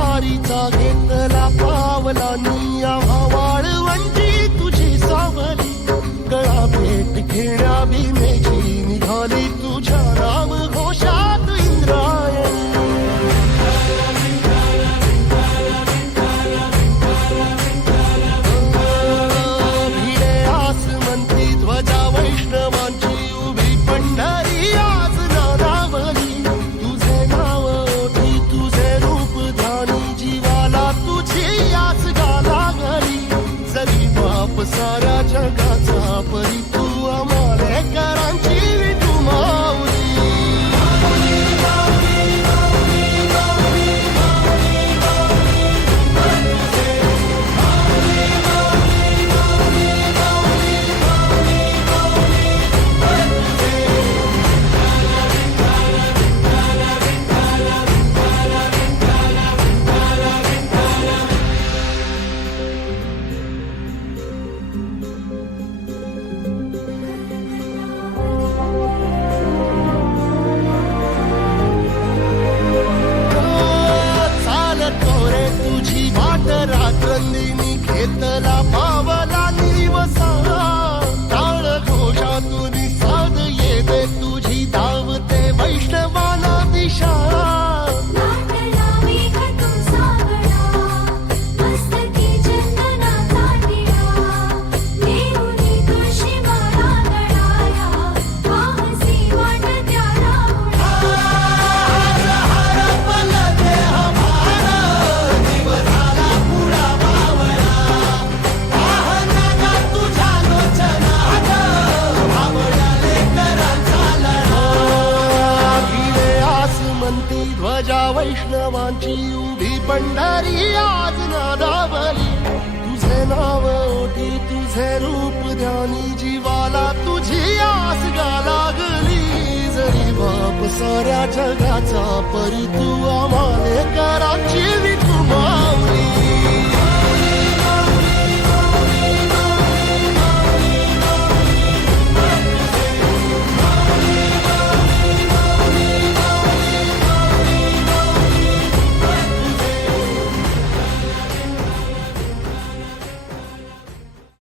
वारीचा घेतला पावला निया वाळवंटी तुझी सावली गळा भेट घेण्या भीमेची निघाली तुझ्या नाम घोषात इंद्रायणी भिडे आसमंती ध्वजा वैष्णवांची उभी पंढरी आज नादावली तुझे नाव ओठी तुझे रूप ध्यानी जीवाला तुझी आस गाला घरी जरी बाप साऱ्या जगाचा परी तू आमालेकरांची विठू माऊली रात्रंदिनी घेतला पावला निवसा टाळ घोषातून साध येते तुझी धावते वैष्णवाला दिशा ध्वजा वैष्णवांची उभी पंढरी आज नादावली तुझे नाव ओठी तुझे रूप ध्यानी जीवाला तुझी आस गा लागली जरी बाप साऱ्या जगाचा परी तू आमालेकरांची विठू माऊली